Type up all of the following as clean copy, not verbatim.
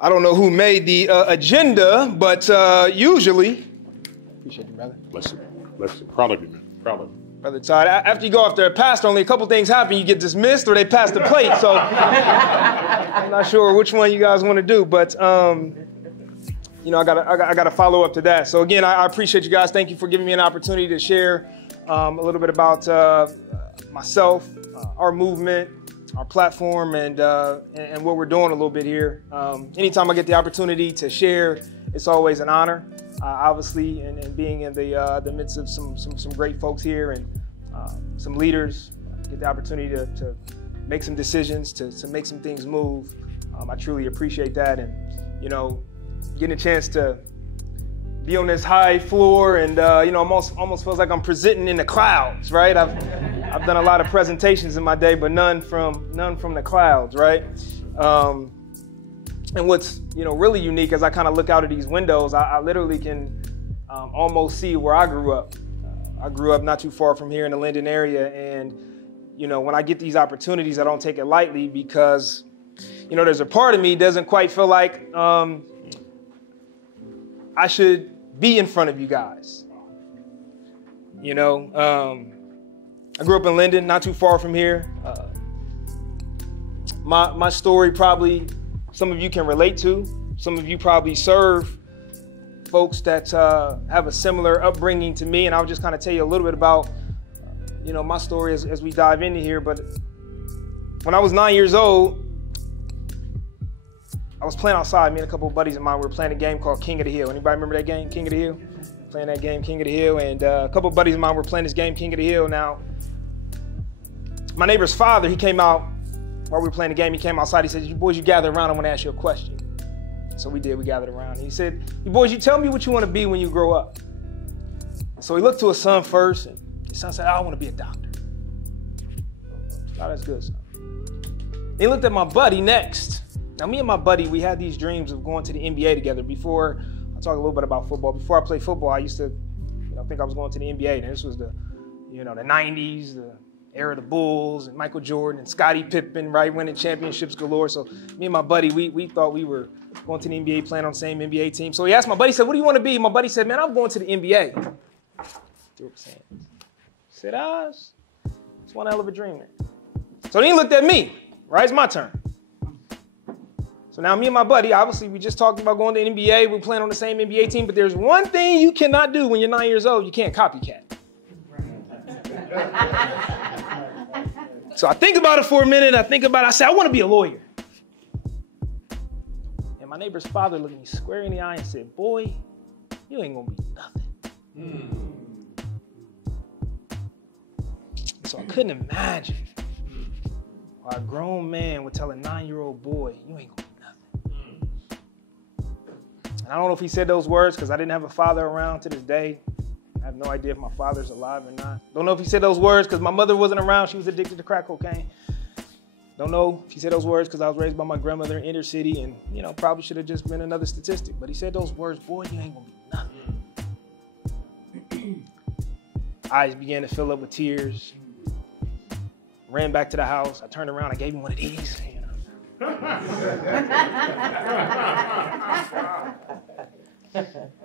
I don't know who made the agenda, but usually, appreciate you, brother. Bless you. Bless you. Proud of you, man. Proud of you. Brother Todd, after you go after a pastor, only a couple things happen. You get dismissed or they pass the plate. So I'm not sure which one you guys want to do, but you know, I gotta follow up to that. So again, I appreciate you guys. Thank you for giving me an opportunity to share a little bit about myself, our movement, our platform, and what we're doing a little bit here. Anytime I get the opportunity to share, it's always an honor. Obviously, and being in the midst of some great folks here and some leaders, get the opportunity to make some decisions, to make some things move. I truly appreciate that, and you know, getting a chance to be on this high floor, and you know, almost feels like I'm presenting in the clouds, right? I've done a lot of presentations in my day, but none from the clouds, right? And what's, you know, really unique as I kind of look out of these windows, I literally can almost see where I grew up. I grew up not too far from here in the Linden area, and you know, when I get these opportunities, I don't take it lightly because, you know, there's a part of me doesn't quite feel like I should be in front of you guys. You know, I grew up in Linden, not too far from here. My story probably some of you can relate to. Some of you probably serve folks that have a similar upbringing to me, and I'll just kind of tell you a little bit about, you know, my story as we dive into here. But when I was 9 years old, I was playing outside. Me and a couple of buddies of mine, we were playing a game called King of the Hill. Anybody remember that game, King of the Hill? Playing that game, King of the Hill, and a couple of buddies of mine were playing this game, King of the Hill. Now, my neighbor's father, he came out while we were playing the game. He came outside. He said, "You boys, you gather around. I want to ask you a question." So we did. We gathered around. And he said, "You boys, you tell me what you want to be when you grow up." So he looked to his son first, and his son said, "I want to be a doctor." Oh, that's good, son. He looked at my buddy next. Now, me and my buddy, we had these dreams of going to the NBA together. Before, I'll talk a little bit about football. Before I played football, I used to, you know, think I was going to the NBA. And this was the, you know, the 90s, the era of the Bulls and Michael Jordan and Scottie Pippen, right, winning championships galore. So me and my buddy, we thought we were going to the NBA, playing on the same NBA team. So he asked my buddy, he said, "What do you want to be?" My buddy said, "Man, I'm going to the NBA." Threw up his hands. He said, it's one hell of a dream, man. So then he looked at me, right? It's my turn. So now me and my buddy, obviously we just talked about going to the NBA. We're playing on the same NBA team, but there's one thing you cannot do when you're 9 years old. You can't copycat. So I think about it for a minute. I said, I want to be a lawyer. And my neighbor's father looked at me square in the eye and said, "Boy, you ain't going to be nothing." So I couldn't imagine why a grown man would tell a 9-year-old boy, "You ain't going to be nothing." And I don't know if he said those words because I didn't have a father around to this day. I have no idea if my father's alive or not. Don't know if he said those words because my mother wasn't around. She was addicted to crack cocaine. Don't know if he said those words because I was raised by my grandmother in inner city and, you know, probably should have just been another statistic. But he said those words, "Boy, you ain't going to be nothing." Eyes began to fill up with tears. Ran back to the house. I turned around. I gave him one of these. You know.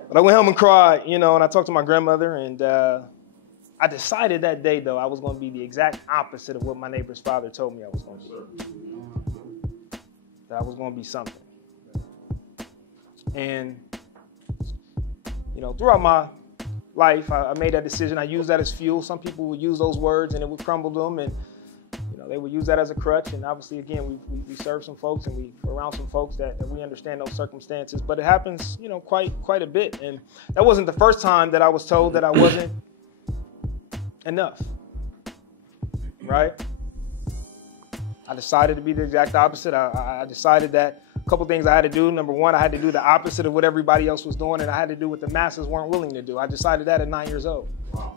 But I went home and cried, you know, and I talked to my grandmother, and I decided that day, though, I was going to be the exact opposite of what my neighbor's father told me I was going to be. That I was going to be something. And, you know, throughout my life, I made that decision. I used that as fuel. Some people would use those words, and it would crumble them, and they would use that as a crutch, and obviously, again, we serve some folks and we around some folks that we understand those circumstances, but it happens, you know, quite a bit. And that wasn't the first time that I was told that I wasn't enough, right? I decided to be the exact opposite. I decided that a couple things I had to do. Number one, I had to do the opposite of what everybody else was doing, and I had to do what the masses weren't willing to do. I decided that at 9 years old. Wow.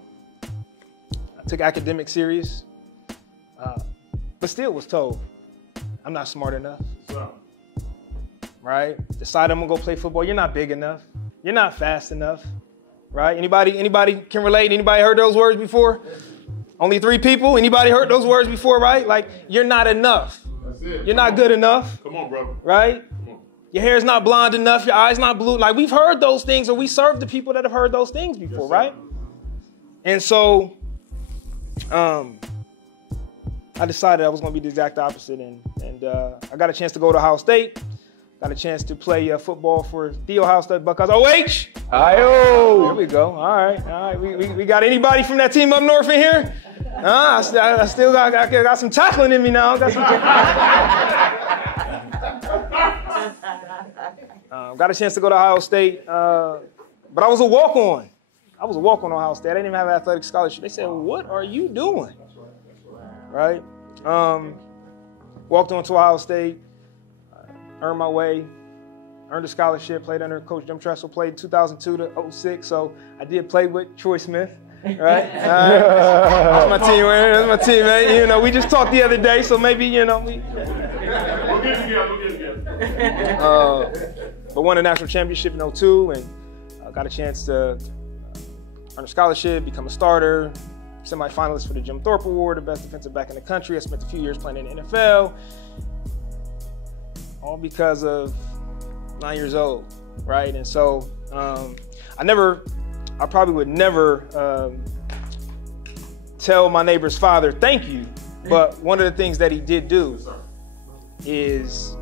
I took academics serious. But still was told, I'm not smart enough, right? Decided I'm gonna go play football. You're not big enough. You're not fast enough, right? Anybody can relate? Anybody heard those words before? Only 3 people. Anybody heard those words before, right? Like, you're not enough. You're not good enough. Come on, brother. Right? Come on. Your hair's not blonde enough. Your eyes not blue. Like, we've heard those things, or we serve the people that have heard those things before, Yes, right? And so I decided I was going to be the exact opposite. And I got a chance to go to Ohio State. Got a chance to play football for the Ohio State Buckeyes. OH! There we go. All right. We got anybody from that team up north in here? I still got some tackling in me now. Got a chance to go to Ohio State, but I was a walk-on. I was a walk-on Ohio State. I didn't even have an athletic scholarship. They said, "What are you doing?" Right? Walked on to Ohio State, earned my way, earned a scholarship, played under Coach Jim Tressel, played 2002 to 06, so I did play with Troy Smith, right? That's my team, man. That's my teammate. You know, we just talked the other day, so maybe, you know, we'll get together. But won a national championship in 02 and got a chance to earn a scholarship, become a starter, semi-finalist for the Jim Thorpe Award, the best defensive back in the country. I spent a few years playing in the NFL, all because of 9 years old, right? And so I probably would never tell my neighbor's father, thank you, but one of the things that he did do is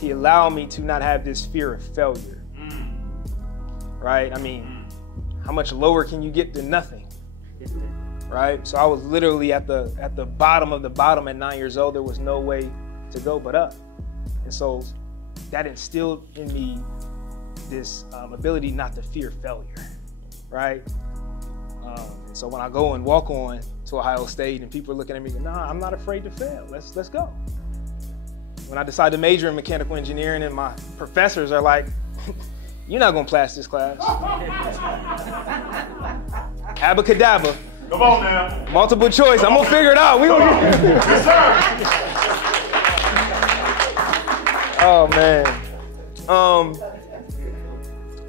he allowed me to not have this fear of failure, right? I mean, how much lower can you get than nothing, right? So I was literally at the bottom of the bottom at 9 years old. There was no way to go but up. And so that instilled in me this ability not to fear failure, right? And so when I go and walk on to Ohio State and people are looking at me, nah, I'm not afraid to fail. Let's go. When I decided to major in mechanical engineering and my professors are like, you're not gonna pass this class. Abacadabra. Come on now. Multiple choice. I'm gonna figure it out. We gonna get Yes, sir. Oh man.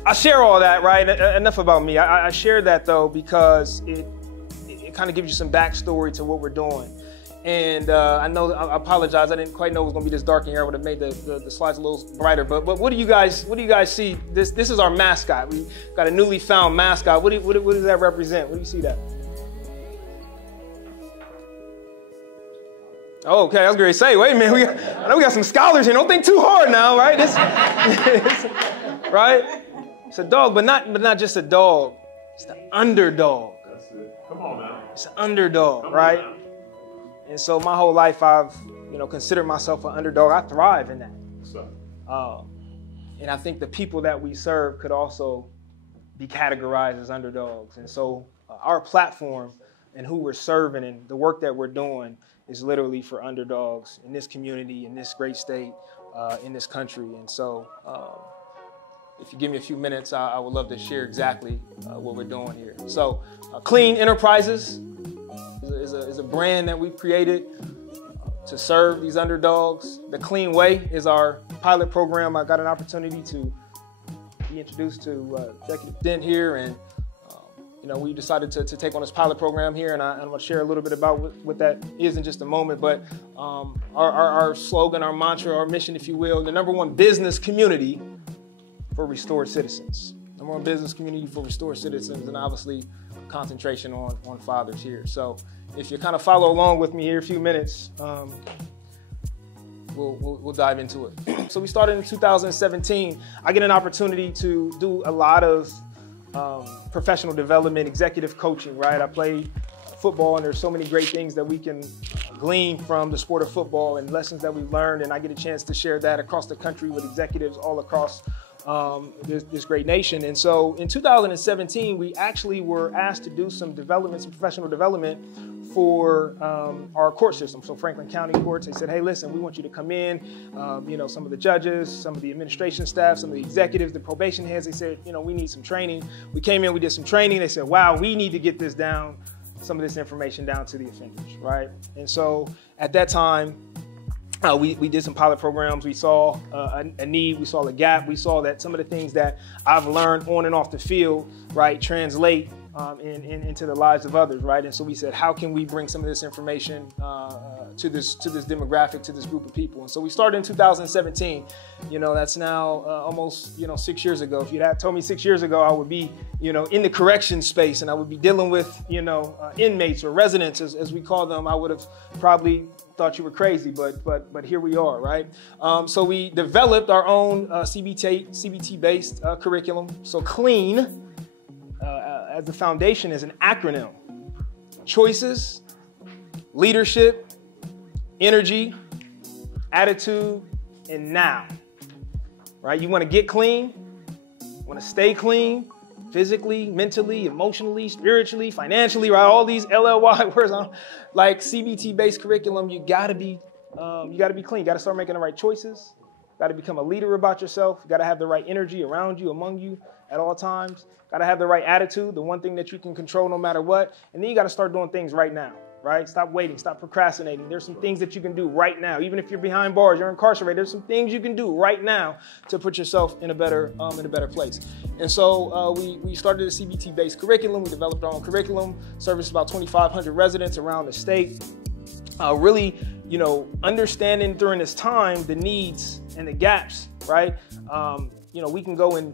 I share all that, right? Enough about me. I share that though because it kind of gives you some backstory to what we're doing. And I apologize. I didn't quite know it was going to be this dark in here. I would have made the slides a little brighter. But what do you guys see? This is our mascot. We got a newly found mascot. What does that represent? What do you see that? Oh, okay. I was going to say, wait a minute. I know we got some scholars here. Don't think too hard now, right? Right? It's a dog, but not just a dog. It's the underdog. That's it. Come on now. It's an underdog, right? And so my whole life, I've considered myself an underdog. I thrive in that. And I think the people that we serve could also be categorized as underdogs. And so our platform and who we're serving and the work that we're doing is literally for underdogs in this community, in this great state, in this country. And so if you give me a few minutes, I would love to share exactly what we're doing here. So Clean Enterprises is a brand that we've created to serve these underdogs. The Clean Way is our pilot program. I got an opportunity to be introduced to Executive Dent here, and we decided to take on this pilot program here, and I'm going to share a little bit about what that is in just a moment. But our slogan, our mantra, our mission, if you will, the #1 business community for restored citizens. #1 business community for restored citizens, and obviously concentration on fathers here. So if you kind of follow along with me here a few minutes, we'll dive into it. So we started in 2017. I get an opportunity to do a lot of professional development, executive coaching, right? I play football, and there's so many great things that we can glean from the sport of football and lessons that we've learned, and I get a chance to share that across the country with executives all across this great nation. And so in 2017, we actually were asked to do some professional development for our court system. So Franklin County courts, they said, hey, listen, we want you to come in. Some of the judges, some of the administration staff, some of the executives, the probation heads, they said, we need some training. We came in, we did some training. They said, wow, we need to get this down, some of this information down to the offenders, right? And so at that time, we did some pilot programs. We saw a need, we saw a gap. We saw that some of the things that I've learned on and off the field, right, translate into the lives of others, right? And so we said, how can we bring some of this information to this demographic, to this group of people? And so we started in 2017. That's now almost 6 years ago. If you'd have told me 6 years ago I would be in the correction space and I would be dealing with inmates or residents as we call them, I would have probably thought you were crazy, but here we are, right? So we developed our own CBT-based curriculum. So CLEAN, as the foundation, is an acronym: choices, leadership, energy, attitude, and now. Right? You want to get clean, you want to stay clean, physically, mentally, emotionally, spiritually, financially, right? All these LLY words, like CBT-based curriculum. You gotta be clean. You gotta start making the right choices. Got to become a leader about yourself. You got to have the right energy around you, among you at all times. Got to have the right attitude, the one thing that you can control no matter what. And then you got to start doing things right now, right? Stop waiting, stop procrastinating. There's some things that you can do right now. Even if you're behind bars, you're incarcerated, there's some things you can do right now to put yourself in a better place. And so we started a CBT-based curriculum. We developed our own curriculum, serviced about 2,500 residents around the state. Really, understanding during this time the needs and the gaps, right? We can go and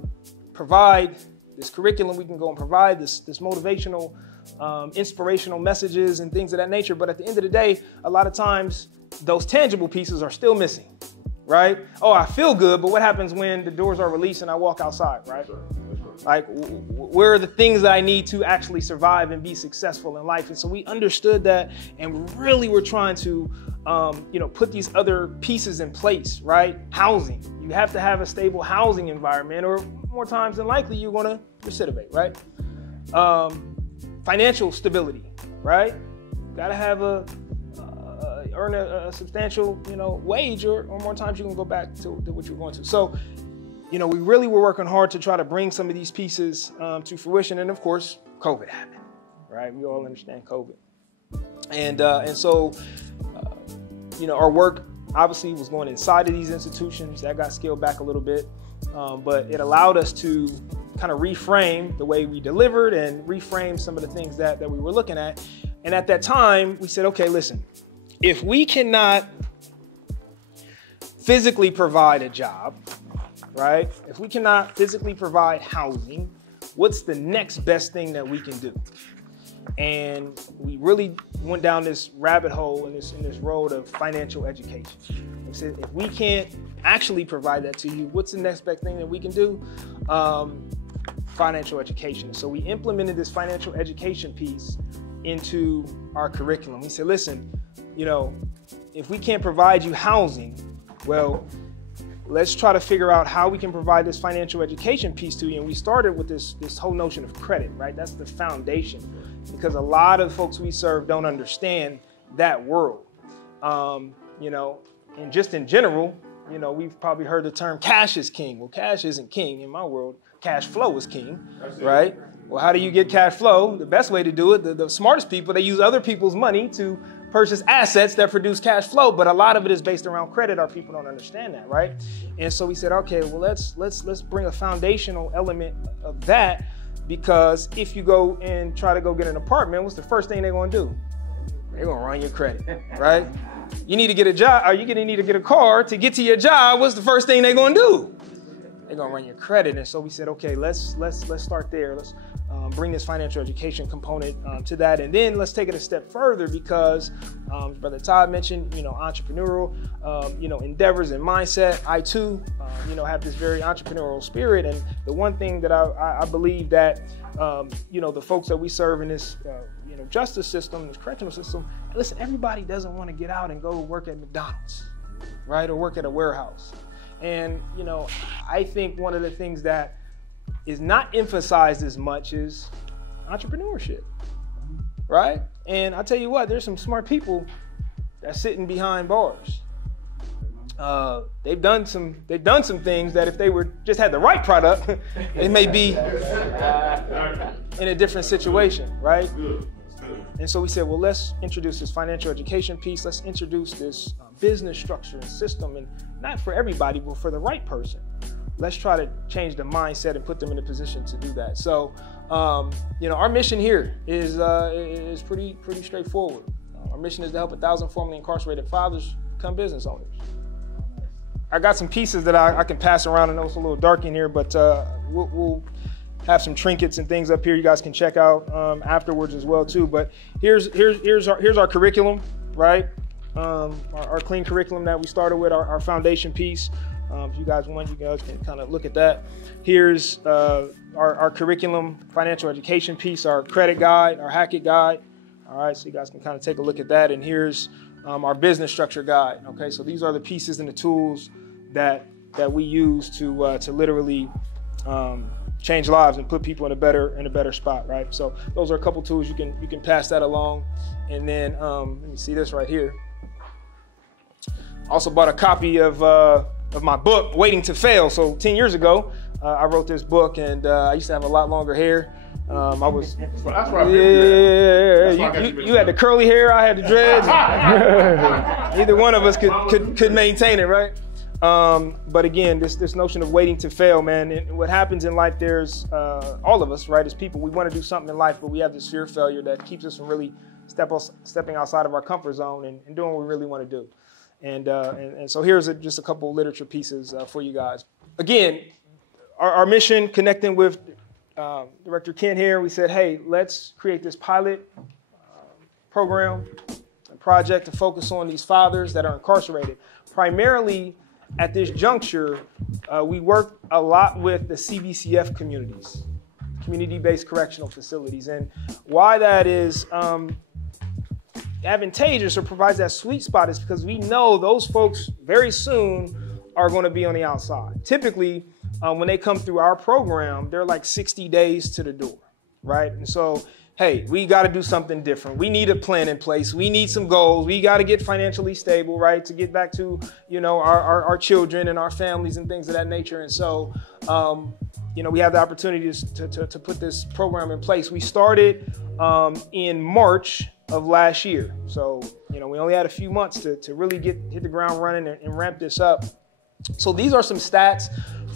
provide this curriculum. We can go and provide this motivational, inspirational messages and things of that nature. But at the end of the day, a lot of times those tangible pieces are still missing, right? Oh, I feel good, but what happens when the doors are released and I walk outside, right? Like, where are the things that I need to actually survive and be successful in life? And so we understood that, and really we're trying to, put these other pieces in place, right? Housing. You have to have a stable housing environment, or more times than likely, you're going to recidivate, right? Financial stability, right? Got to have earn a substantial, wage, or more times you can go back to what you're going to. So, we really were working hard to try to bring some of these pieces to fruition. And of course, COVID happened, right? We all understand COVID. And so, our work obviously was going inside of these institutions. That got scaled back a little bit, but it allowed us to kind of reframe the way we delivered and reframe some of the things that we were looking at. And at that time, we said, okay, listen, if we cannot physically provide a job, right? If we cannot physically provide housing, what's the next best thing that we can do? And we really went down this rabbit hole in this road of financial education. We said, if we can't actually provide that to you, what's the next best thing that we can do? Financial education. So we implemented this financial education piece into our curriculum. We said, listen, if we can't provide you housing, well, let's try to figure out how we can provide this financial education piece to you. And we started with this whole notion of credit, right? That's the foundation, because a lot of the folks we serve don't understand that world. And just in general, we've probably heard the term cash is king. Well, cash isn't king in my world. Cash flow is king, right? Well, how do you get cash flow? The best way to do it, the smartest people, they use other people's money to purchase assets that produce cash flow, but a lot of it is based around credit. Our people don't understand that, right? And so we said, okay, well, let's bring a foundational element of that, because if you go and try to go get an apartment, what's the first thing they're going to do? They're going to run your credit, right? You need to get a job, or you're going to need to get a car to get to your job. What's the first thing they're going to do? They're going to run your credit. And so we said, okay, let's start there. Let's bring this financial education component to that. And then let's take it a step further, because Brother Todd mentioned, entrepreneurial, endeavors and mindset. I too, have this very entrepreneurial spirit. And the one thing that I believe that, the folks that we serve in this, justice system, this correctional system, listen, everybody doesn't want to get out and go work at McDonald's, right? Or work at a warehouse. And, I think one of the things that is not emphasized as much is entrepreneurship, right? And I'll tell you what, there's some smart people that's sitting behind bars. They've done some things that if they just had the right product, they may be in a different situation, right? And so we said, well, let's introduce this financial education piece. Let's introduce this business structure and system, and not for everybody, but for the right person. Let's try to change the mindset and put them in a position to do that. So Our mission here is pretty straightforward. Our mission is to help 1,000 formerly incarcerated fathers become business owners. I got some pieces that I can pass around. I know it's a little dark in here, but we'll have some trinkets and things up here you guys can check out afterwards as well too. But here's our curriculum, right? Our clean curriculum that we started with, our foundation piece. If you guys want, you guys can kind of look at that. Here's our curriculum, financial education piece, our credit guide, our Hackett guide. All right, so you guys can kind of take a look at that. And here's our business structure guide. Okay, so these are the pieces and the tools that we use to literally change lives and put people in a better spot, right? So those are a couple tools you can pass that along. And then let me see this right here. Also bought a copy of my book, Waiting to Fail. So 10 years ago, I wrote this book, and I used to have a lot longer hair. I was, that's why you had the curly hair, I had the dreads. Neither one of us could maintain it, right? But again, this notion of waiting to fail, man, and what happens in life, there's all of us, right, as people, we want to do something in life, but we have this fear of failure that keeps us from really stepping outside of our comfort zone and doing what we really want to do. And so here's just a couple of literature pieces for you guys. Again, our mission, connecting with Director Kent here, we said, hey, let's create this pilot program, a project to focus on these fathers that are incarcerated. Primarily at this juncture, we work a lot with the CBCF communities, community-based correctional facilities. And why that is advantageous or provides that sweet spot is because we know those folks very soon are going to be on the outside. Typically, when they come through our program, they're like 60 days to the door, right? And so, hey, we got to do something different. We need a plan in place. We need some goals. We got to get financially stable, right, to get back to, our children and our families and things of that nature. And so, we have the opportunity to put this program in place. We started in March of last year. So, we only had a few months to really hit the ground running and ramp this up. So these are some stats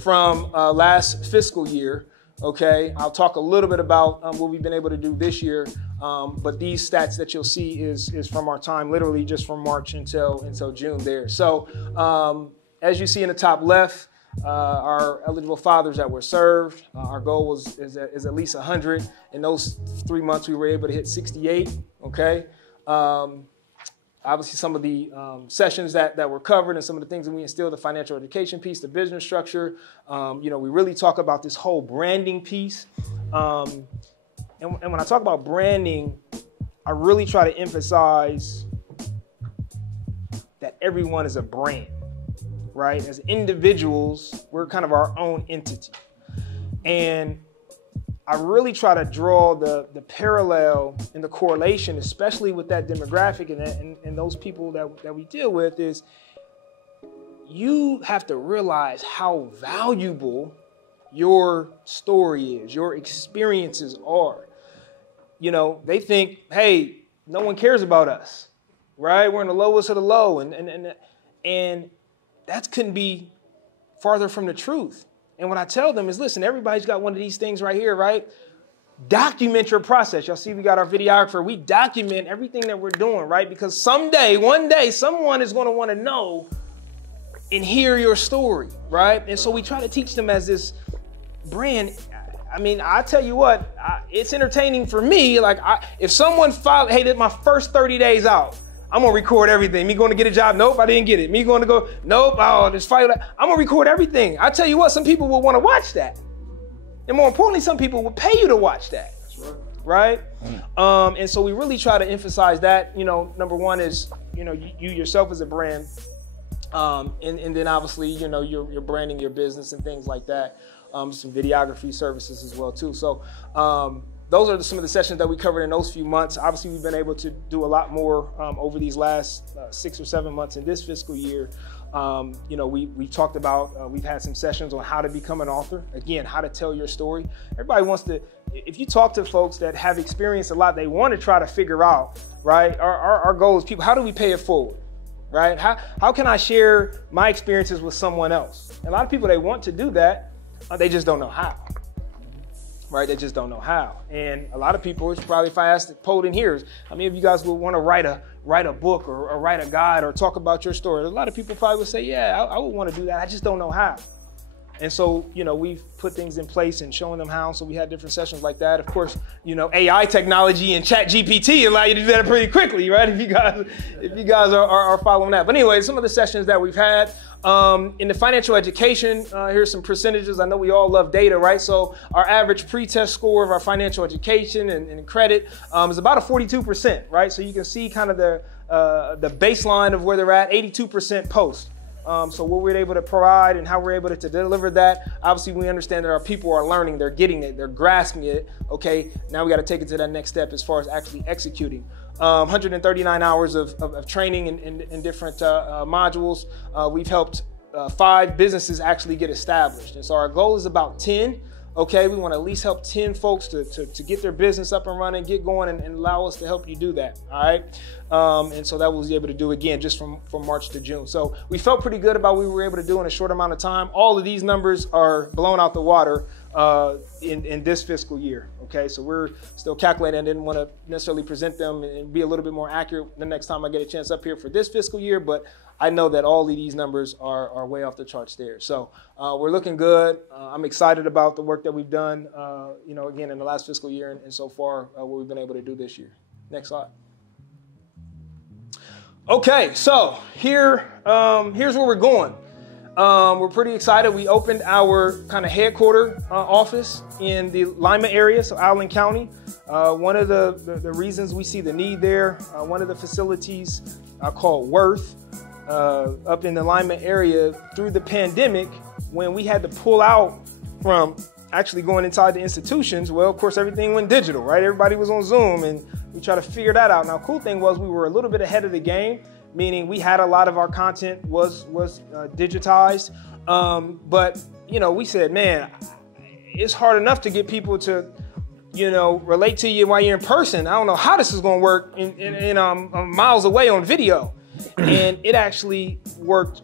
from last fiscal year. Okay, I'll talk a little bit about what we've been able to do this year, but these stats that you'll see is from our time, literally just from March until June there. So as you see in the top left, our eligible fathers that were served, our goal is at least 100. In those 3 months, we were able to hit 68. Okay. Obviously, some of the sessions that were covered and some of the things that we instilled, the financial education piece, the business structure. We really talk about this whole branding piece. And when I talk about branding, I really try to emphasize that everyone is a brand, right? As individuals, we're kind of our own entity. And I really try to draw the parallel and the correlation, especially with that demographic and those people that we deal with, is you have to realize how valuable your story is, your experiences are. They think, hey, no one cares about us, right? We're in the lowest of the low, and that couldn't be farther from the truth. And what I tell them is, listen, everybody's got one of these things right here, right? Document your process. Y'all see we got our videographer. We document everything that we're doing, right? Because one day, someone is going to want to know and hear your story, right? And so we try to teach them as this brand. I mean, I tell you what, it's entertaining for me. Like, if someone filed, hey, this is my first 30 days out, I'm going to record everything. Me going to get a job? Nope, I didn't get it. Me going to go? Nope, oh, this fight. I'm going to record everything. I tell you what, some people will want to watch that. And more importantly, some people will pay you to watch that. That's right. Right? And so we really try to emphasize that, number one is, you yourself as a brand. And then obviously, you're branding your business and things like that. Some videography services as well, too. So, those are some of the sessions that we covered in those few months. Obviously, we've been able to do a lot more over these last 6 or 7 months in this fiscal year. We talked about, we've had some sessions on how to become an author. Again, how to tell your story. Everybody wants to, if you talk to folks that have experienced a lot, they want to try to figure out, right? Our goal is people, how do we pay it forward, right? How can I share my experiences with someone else? And a lot of people, they want to do that, they just don't know how. right? They just don't know how. And a lot of people, it's probably, if I asked, polled in here, how many of you guys would want to write a book or write a guide or talk about your story? A lot of people probably would say, yeah, I would want to do that. I just don't know how. And so, we've put things in place and showing them how. So we had different sessions like that. Of course, AI technology and Chat GPT allow you to do that pretty quickly, right? If you guys are following that. But anyway, some of the sessions that we've had in the financial education, here's some percentages. I know we all love data, right? So our average pre-test score of our financial education and credit is about a 42%, right? So you can see kind of the baseline of where they're at, 82% post. So what we're able to provide and how we're able to deliver that, obviously we understand that our people are learning, they're getting it, they're grasping it. Okay, now we got to take it to that next step as far as actually executing. 139 hours of training in different modules. We've helped 5 businesses actually get established. And so our goal is about 10. Okay, we want to at least help 10 folks to get their business up and running, get going, and allow us to help you do that. All right. And so that was able to do again just from March to June. So we felt pretty good about what we were able to do in a short amount of time. All of these numbers are blown out the water in this fiscal year. Okay, so we're still calculating. I didn't want to necessarily present them and be a little bit more accurate the next time I get a chance up here for this fiscal year, but I know that all of these numbers are way off the charts there. So we're looking good. I'm excited about the work that we've done, again, in the last fiscal year and so far what we've been able to do this year. Next slide. Okay, so here's where we're going. We're pretty excited. We opened our kind of headquarter office in the Lima area, so Allen County. One of the reasons we see the need there, one of the facilities called Worth, up in the Lima area through the pandemic, when we had to pull out from actually going inside the institutions, well, of course, everything went digital, right? Everybody was on Zoom, and we tried to figure that out. Now, cool thing was we were a little bit ahead of the game, meaning we had a lot of our content was digitized. But, we said, man, it's hard enough to get people to, relate to you while you're in person. I don't know how this is going to work in miles away on video. And it actually worked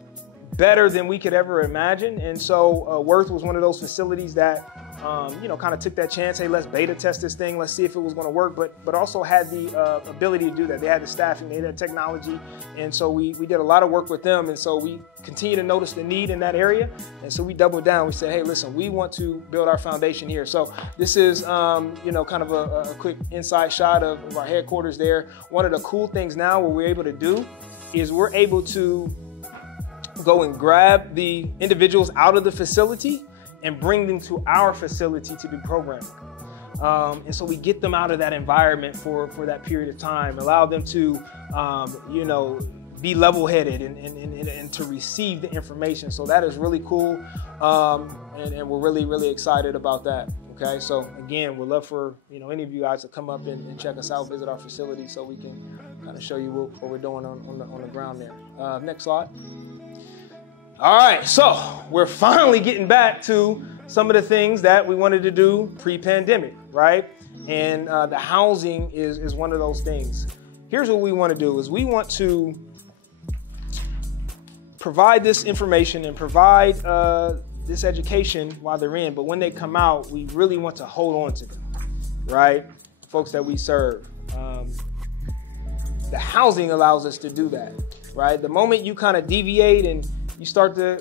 better than we could ever imagine. And so Worth was one of those facilities that, kind of took that chance. Hey, let's beta test this thing. Let's see if it was going to work, but also had the ability to do that. They had the staffing, they had technology. And so we did a lot of work with them. And so we continue to notice the need in that area. And so we doubled down. We said, hey, listen, we want to build our foundation here. So this is, kind of a quick inside shot of our headquarters there. One of the cool things now what we're able to do is we're able to go and grab the individuals out of the facility and bring them to our facility to do programming. And so we get them out of that environment for that period of time, allow them to, be level-headed and to receive the information. So that is really cool. And we're really, really excited about that. Okay, so again, we'd love for any of you guys to come up and check us out, visit our facility, so we can kind of show you what we're doing on the ground there. Next slide. All right, so we're finally getting back to some of the things that we wanted to do pre-pandemic, right? And the housing is one of those things. Here's what we want to do: is we want to provide this information and provide this education while they're in, but when they come out, we really want to hold on to them, right? Folks that we serve. The housing allows us to do that, right? The moment you kind of deviate and you start to,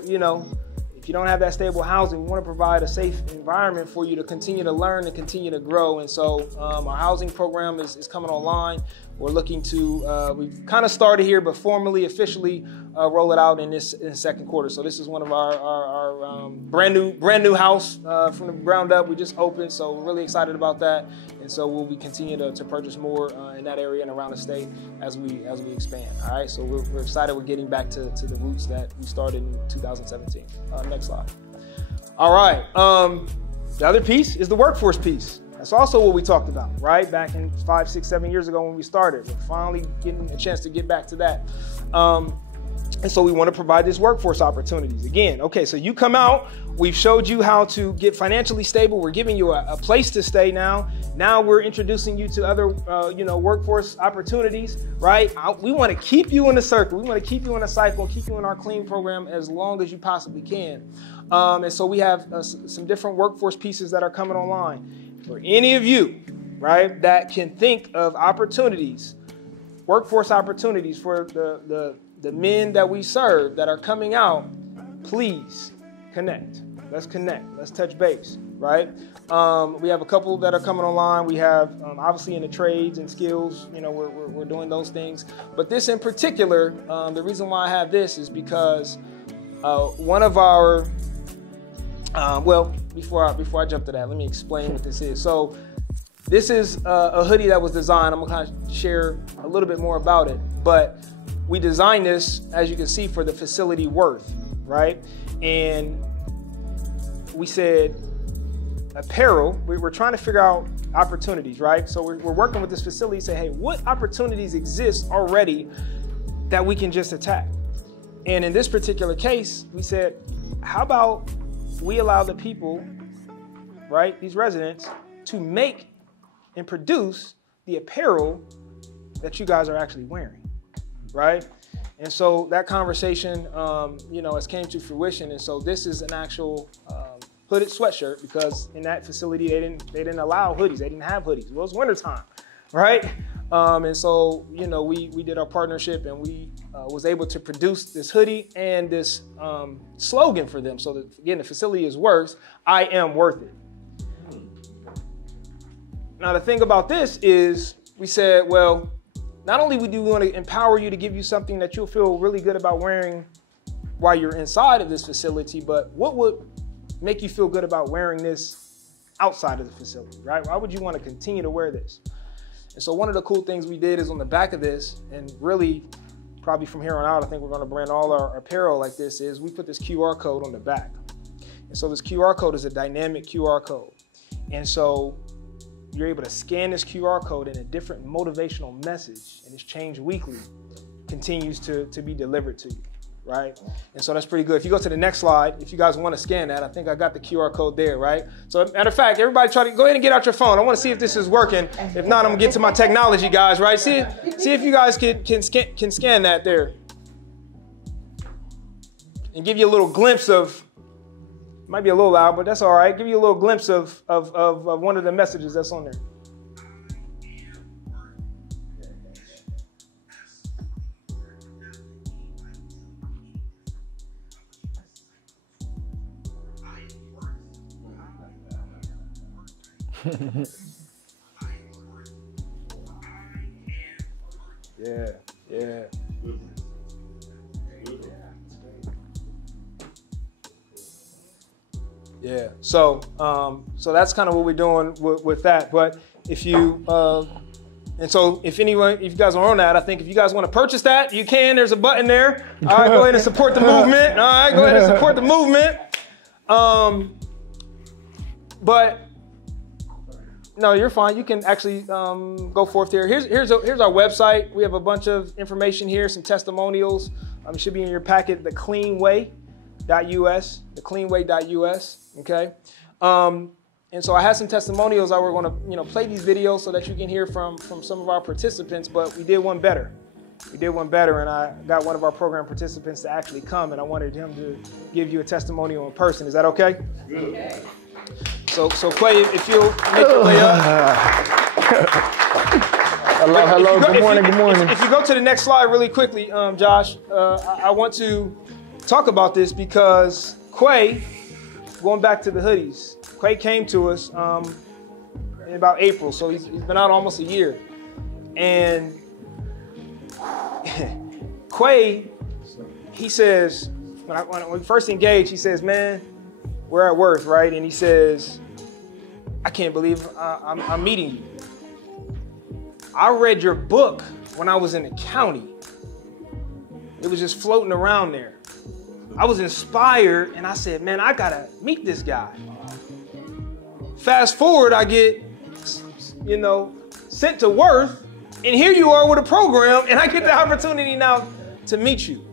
if you don't have that stable housing, we want to provide a safe environment for you to continue to learn and continue to grow. And so our housing program is coming online. We're looking to, we've kind of started here, but formally, officially roll it out in this second quarter. So this is one of our brand new house from the ground up. We just opened, so we're really excited about that. And so we'll be continue to purchase more in that area and around the state as we expand. All right, so we're excited. We're getting back to the roots that we started in 2017. Next slide. All right, the other piece is the workforce piece. That's also what we talked about, right? Back in 5, 6, 7 years ago when we started. We're finally getting a chance to get back to that. And so we want to provide these workforce opportunities. Again, okay, so you come out, we've showed you how to get financially stable. We're giving you a place to stay now. Now we're introducing you to other, workforce opportunities, right? We want to keep you in the circle. We want to keep you in a cycle, keep you in our clean program as long as you possibly can. And so we have some different workforce pieces that are coming online. for any of you, right, that can think of opportunities, workforce opportunities for the men that we serve that are coming out, please connect. Let's connect. Let's touch base, right? We have a couple that are coming online. We have obviously in the trades and skills, we're doing those things. But this in particular, the reason why I have this is because one of our, before I jump to that, let me explain what this is. So this is a hoodie that was designed. I'm gonna kind of share a little bit more about it, but we designed this, as you can see, for the facility Worth, right? And we said apparel, we're trying to figure out opportunities, right? So we're working with this facility, say, hey, what opportunities exist already that we can just attack? And in this particular case, we said, how about we allow the people, right, these residents, to make and produce the apparel that you guys are actually wearing, right? And so that conversation, has came to fruition. And so this is an actual hooded sweatshirt, because in that facility, they didn't allow hoodies. They didn't have hoodies. Well, it was wintertime, right? And so, we did our partnership, and we was able to produce this hoodie and this slogan for them. So that, again, the facility is worth, I am worth it. Now, the thing about this is we said, well, not only do we want to empower you to give you something that you'll feel really good about wearing while you're inside of this facility, but what would make you feel good about wearing this outside of the facility, right? Why would you want to continue to wear this? And so one of the cool things we did is on the back of this, and really probably from here on out, I think we're going to brand all our apparel like this, is we put this QR code on the back. And so this QR code is a dynamic QR code. And so you're able to scan this QR code, and a different motivational message, and it's changed weekly, continues to be delivered to you, right? And so that's pretty good. If you go to the next slide, if you guys want to scan that, I think I got the QR code there, right? So matter of fact, everybody try to go ahead and get out your phone. I want to see if this is working. If not, I'm gonna get to my technology guys, right? See if you guys can scan that there, and give you a little glimpse of. Might be a little loud, but that's all right. Give you a little glimpse of one of the messages that's on there. Yeah. Yeah, so that's kind of what we're doing with that. But if you, and so if you guys are on that, I think if you guys want to purchase that, you can. There's a button there. All right, go ahead and support the movement. All right, go ahead and support the movement. But no, you're fine. You can actually go forth there. Here's our website. We have a bunch of information here, some testimonials. It should be in your packet. thecleanway.us, okay? And so I had some testimonials. I were going to play these videos so that you can hear from some of our participants, but we did one better. And I got one of our program participants to actually come, and I wanted him to give you a testimonial in person. Is that okay? Good. So Quay, if you'll make your way up. Hello. Good morning. If you go to the next slide really quickly, Josh, I want to talk about this because Quay, going back to the hoodies, Quay came to us in about April, so he's been out almost a year. And Quay, he says, when we first engaged, he says, man, we're at Worth, right? And he says, I can't believe I'm meeting you. I read your book when I was in the county. It was just floating around there. I was inspired, and I said, man, I gotta meet this guy. Fast forward, I get, sent to Worth, and here you are with a program, and I get the opportunity now to meet you.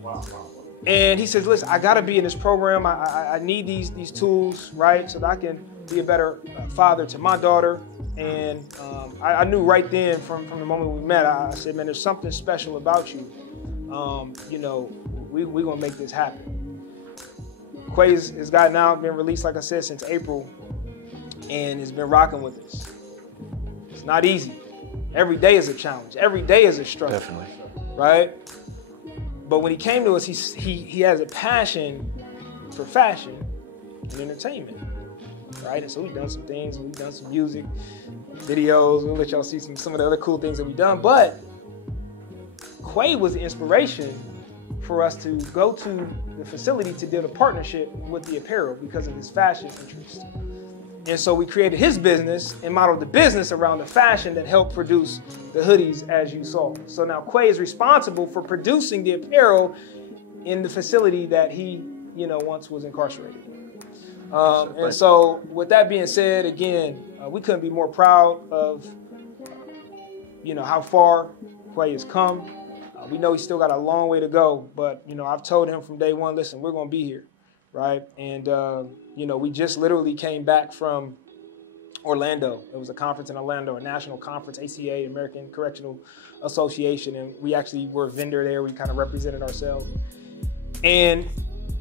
And he says, listen, I gotta be in this program. I need these tools, right, so that I can be a better father to my daughter. And I knew right then from the moment we met, I said, man, there's something special about you. We're gonna make this happen. Quay has got now been released, like I said, since April. and has been rocking with us. It's not easy. Every day is a challenge. Every day is a struggle. Definitely. Right? But when he came to us, he has a passion for fashion and entertainment. Right? And so we've done some things, we've done some music, videos, we'll let y'all see some of the other cool things that we've done. But Quay was the inspiration for us to go to the facility to build a partnership with the apparel because of his fashion interest. And so we created his business and modeled the business around the fashion that helped produce the hoodies as you saw. So now Quay is responsible for producing the apparel in the facility that he, once was incarcerated. And so with that being said, again, we couldn't be more proud of, how far Quay has come. We know he's still got a long way to go, but, I've told him from day one, listen, we're going to be here, right? And, we just literally came back from Orlando. It was a conference in Orlando, a national conference, ACA, American Correctional Association, and we actually were a vendor there. We kind of represented ourselves. And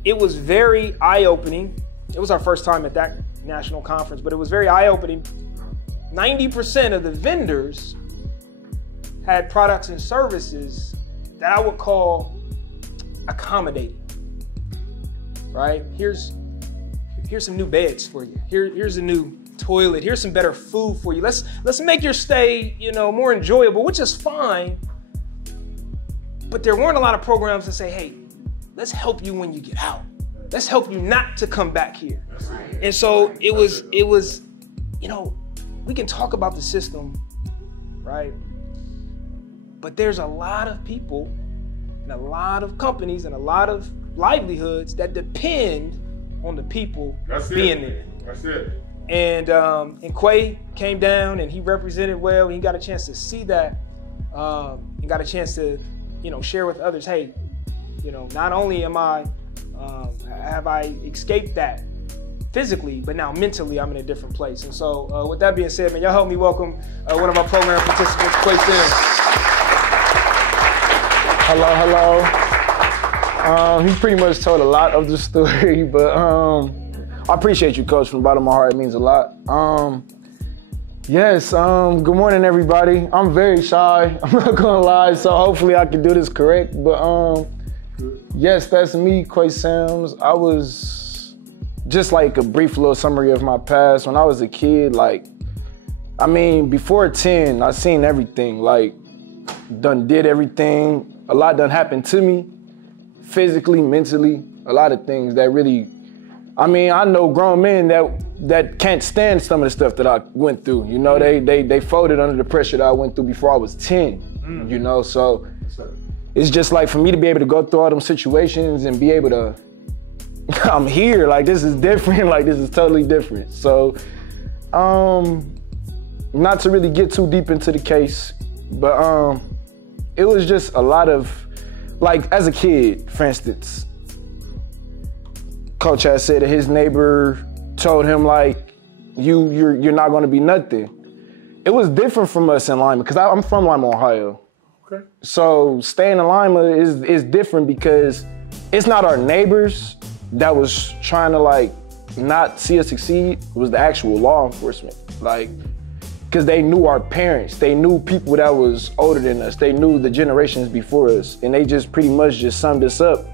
it was very eye-opening. It was our first time at that national conference, but it was very eye-opening. 90% of the vendors had products and services that I would call accommodating, right? Here's some new beds for you. Here's a new toilet. Here's some better food for you. Let's make your stay, more enjoyable, which is fine. But there weren't a lot of programs that say, hey, let's help you when you get out. Let's help you not to come back here. And so it was, we can talk about the system, right? But there's a lot of people and a lot of companies and a lot of livelihoods that depend on the people being there. That's it. And Quay came down and he represented well. He got a chance to see that and got a chance to, share with others, hey, not only have I escaped that physically, but now mentally I'm in a different place. And so with that being said, man, y'all help me welcome one of our program participants, Quay Sims. Hello. He pretty much told a lot of the story, but I appreciate you, Coach, from the bottom of my heart. It means a lot. Good morning, everybody. I'm very shy. I'm not gonna lie, so hopefully I can do this correct. But yes, that's me, Quay Sims. I was just like a brief little summary of my past. When I was a kid, before 10, I seen everything. Done did everything. A lot done happened to me, physically, mentally, a lot of things that really, I know grown men that can't stand some of the stuff that I went through. They folded under the pressure that I went through before I was 10, so it's just like for me to be able to go through all them situations and be able to, I'm here, this is different, this is totally different. So, not to really get too deep into the case, but it was just a lot of, as a kid, for instance, Coach had said that his neighbor told him, you're not gonna be nothing. It was different from us in Lima, because I'm from Lima, Ohio. Okay. So staying in Lima is different because it's not our neighbors that was trying to not see us succeed. It was the actual law enforcement. Because they knew our parents, they knew people that was older than us, they knew the generations before us, and they just pretty much just summed us up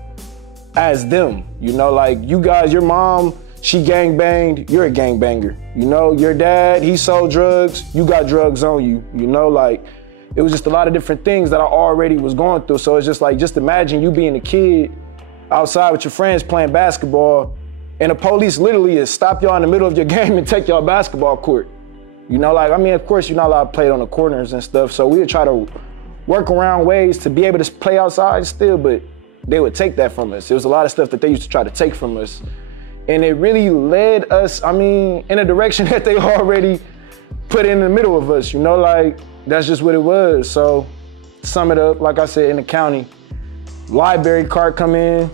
as them. You guys, your mom, she gang banged, you're a gang banger. Your dad, he sold drugs, you got drugs on you. It was just a lot of different things that I already was going through. So it's just imagine you being a kid outside with your friends playing basketball, and the police literally is stop y'all in the middle of your game and take y'all basketball court. Of course you're not allowed to play it on the corners and stuff, so we would try to work around ways to be able to play outside still, but they would take that from us. There was a lot of stuff that they used to try to take from us. And it really led us, in a direction that they already put in the middle of us, that's just what it was. So, to sum it up, like I said, in the county, library card come in,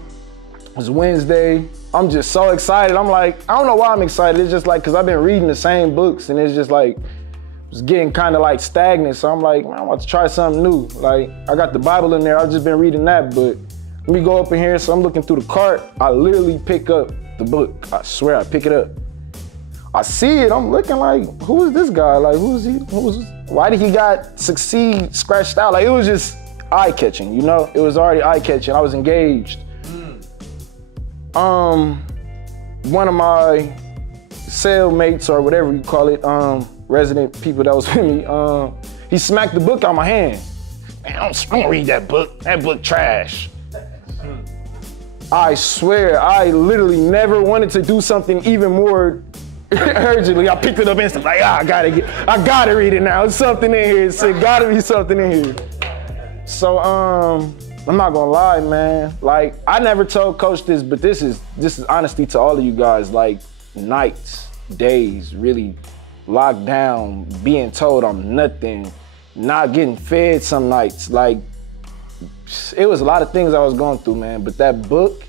it was Wednesday. I'm just so excited. I'm I don't know why I'm excited. It's just because I've been reading the same books and it's just it's getting kind of stagnant. So I'm man, I'm about to try something new. I got the Bible in there. I've just been reading that, but let me go up in here. So I'm looking through the cart. I literally pick up the book. I swear I pick it up. I see it, I'm looking like, who is this guy? Like, who is he? Why did he got succeed scratched out? Like, it was just eye-catching, you know? It was already eye-catching, I was engaged. One of my cellmates, or whatever you call it, resident people that was with me, he smacked the book out my hand. Man, I don't read that book. That book trash. I swear, I literally never wanted to do something even more urgently. I picked it up instantly, like, I gotta read it now. There's something in here. It's gotta be something in here. So, I'm not gonna lie, man. Like, I never told Coach this, but this is honesty to all of you guys. Like, nights, days, really locked down, being told I'm nothing, not getting fed some nights. Like, it was a lot of things I was going through, man. But that book,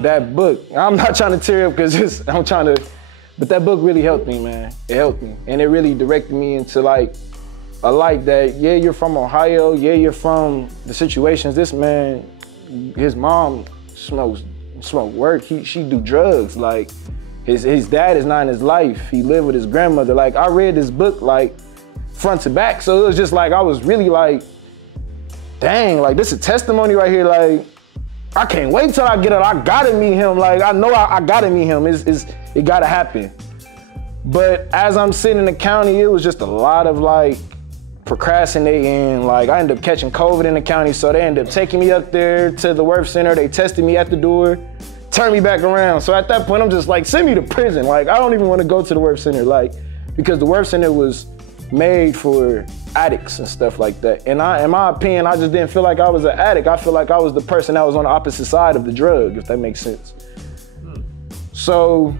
that book, I'm not trying to tear up because but that book really helped me, man. It helped me. And it really directed me into like a light that, yeah, you're from Ohio, yeah, you're from the situations. This man, his mom smoked work, she do drugs. Like, his dad is not in his life. He lived with his grandmother. Like, I read this book like front to back. So it was just like, I was really like, dang, like this is a testimony right here. Like, I can't wait till I get it. I gotta meet him. Like, I know I gotta meet him. It gotta happen. But as I'm sitting in the county, it was just a lot of like procrastinating. Like, I ended up catching COVID in the county, so they ended up taking me up there to the work center. They tested me at the door, turned me back around. So at that point, I'm just like, send me to prison. Like, I don't even want to go to the work center, like, because the work center was made for addicts and stuff like that. And in my opinion, I just didn't feel like I was an addict. I feel like I was the person that was on the opposite side of the drug, if that makes sense. So,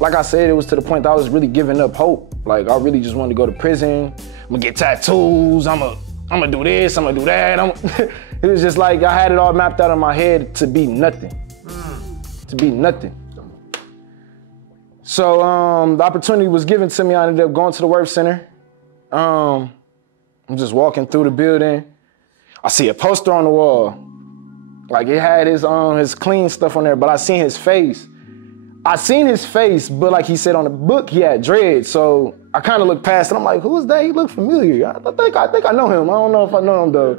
like I said, it was to the point that I was really giving up hope. Like, I really just wanted to go to prison. I'm gonna get tattoos. I'm gonna do this. I'm gonna do that. It was just like I had it all mapped out in my head to be nothing. To be nothing. So the opportunity was given to me. I ended up going to the work center. I'm just walking through the building. I see a poster on the wall. Like, it had his clean stuff on there, but I seen his face. But like he said on the book, he had dreads. So I kind of looked past it. I'm like, who is that? He looked familiar. I think I know him. I don't know if I know him though.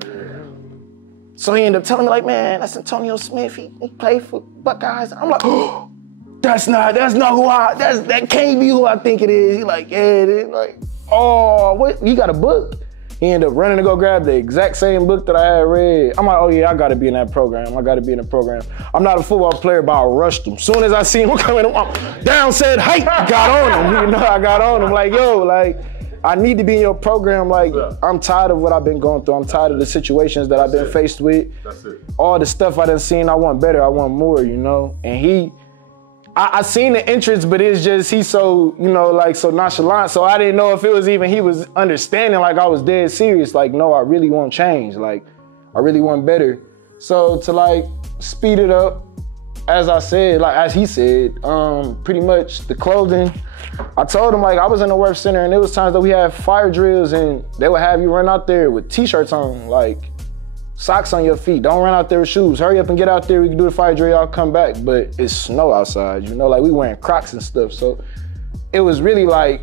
So he ended up telling me, like, man, that's Antonio Smith. He played for Buckeyes. I'm like, oh, that's not who that can't be who I think it is. He like, yeah, it is. Like, oh, what? You got a book? He ended up running to go grab the exact same book that I had read. I'm like, oh yeah, I gotta be in that program. I gotta be in the program. I'm not a football player, but I rushed him. Soon as I see him coming, I'm down, said, hey, got on him. You know, I got on him. Like, yo, like, I need to be in your program. Like, I'm tired of what I've been going through. I'm tired of the situations that I've been faced with. That's it. All the stuff I done seen, I want better, I want more, you know? And I seen the entrance, but it's just, he's so, you know, like, so nonchalant. So I didn't know if it was even, he was understanding, like, I was dead serious. Like, no, I really want change. Like, I really want better. So to, like, speed it up, as I said, like, as he said, pretty much the clothing, I told him, like, I was in the work center and there was times that we had fire drills and they would have you run out there with t-shirts on, like, socks on your feet. Don't run out there with shoes. Hurry up and get out there. We can do the fire drill, y'all come back. But it's snow outside, you know, like we wearing Crocs and stuff. So it was really like,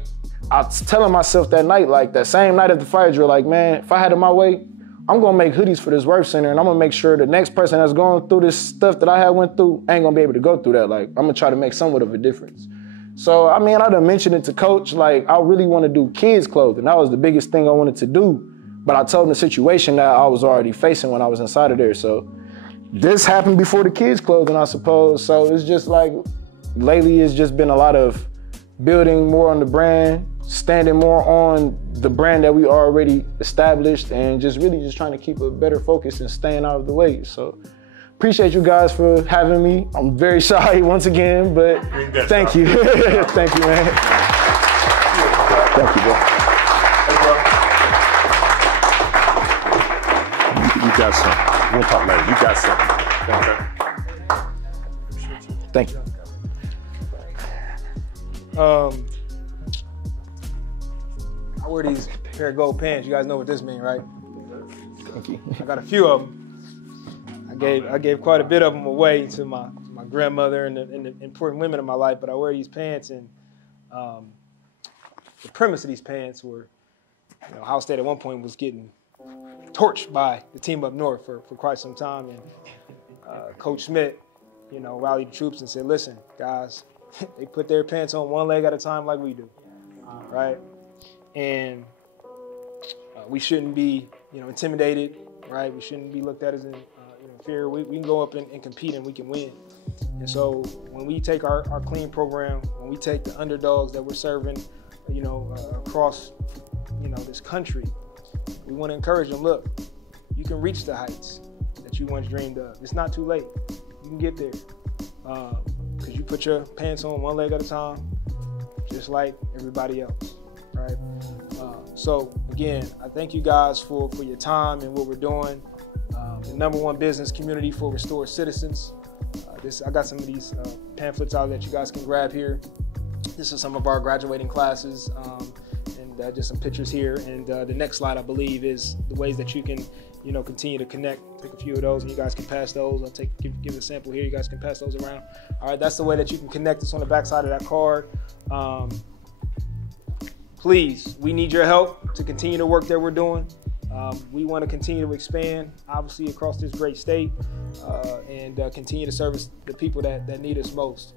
I was telling myself that night, like that same night at the fire drill, like, man, if I had it my way, I'm gonna make hoodies for this work center and I'm gonna make sure the next person that's going through this stuff that I had went through ain't gonna be able to go through that. Like, I'm gonna try to make somewhat of a difference. So, I mean, I done mentioned it to Coach, like, I really wanna do kids clothing. That was the biggest thing I wanted to do. But I told him the situation that I was already facing when I was inside of there. So this happened before the kids' clothing, I suppose. So it's just like, lately it's just been a lot of building more on the brand, standing more on the brand that we already established, and just really just trying to keep a better focus and staying out of the way. So appreciate you guys for having me. I'm very shy once again, but thank you. Thank you, man. Thank you, bro. You got something. We'll talk later. You got something. Thank you. I wear these pair of gold pants. You guys know what this means, right? Thank you. I got a few of them. I gave quite a bit of them away to my my grandmother and the important women in my life, but I wear these pants, and the premise of these pants were, Ohio State at one point was getting torched by the team up north for quite some time, and Coach Smith, rallied the troops and said, listen, guys, they put their pants on one leg at a time like we do, right? And we shouldn't be, intimidated, right? We shouldn't be looked at as inferior. We can go up and compete, and we can win. And so when we take our clean program, when we take the underdogs that we're serving, across, this country, we want to encourage them, look, you can reach the heights that you once dreamed of. It's not too late. You can get there. Because you put your pants on one leg at a time, just like everybody else, right? So again, I thank you guys for your time and what we're doing. The #1 business community for restored citizens. I got some of these pamphlets out that you guys can grab here. This is some of our graduating classes, and just some pictures here. And the next slide, I believe, is the ways that you can, continue to connect. Take a few of those, and you guys can pass those. I'll give a sample here. You guys can pass those around. All right, that's the way that you can connect us on the back side of that card. Please, we need your help to continue the work that we're doing. We want to continue to expand, obviously, across this great state, and continue to service the people that need us most.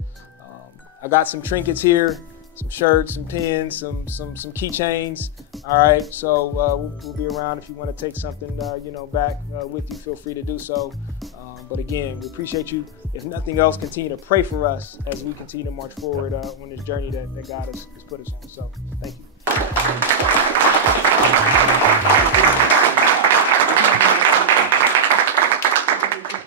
I got some trinkets here, some shirts, some pins, some keychains. All right, so we'll be around if you want to take something, back with you. Feel free to do so. But again, we appreciate you. If nothing else, continue to pray for us as we continue to march forward on this journey that God has put us on. So thank you.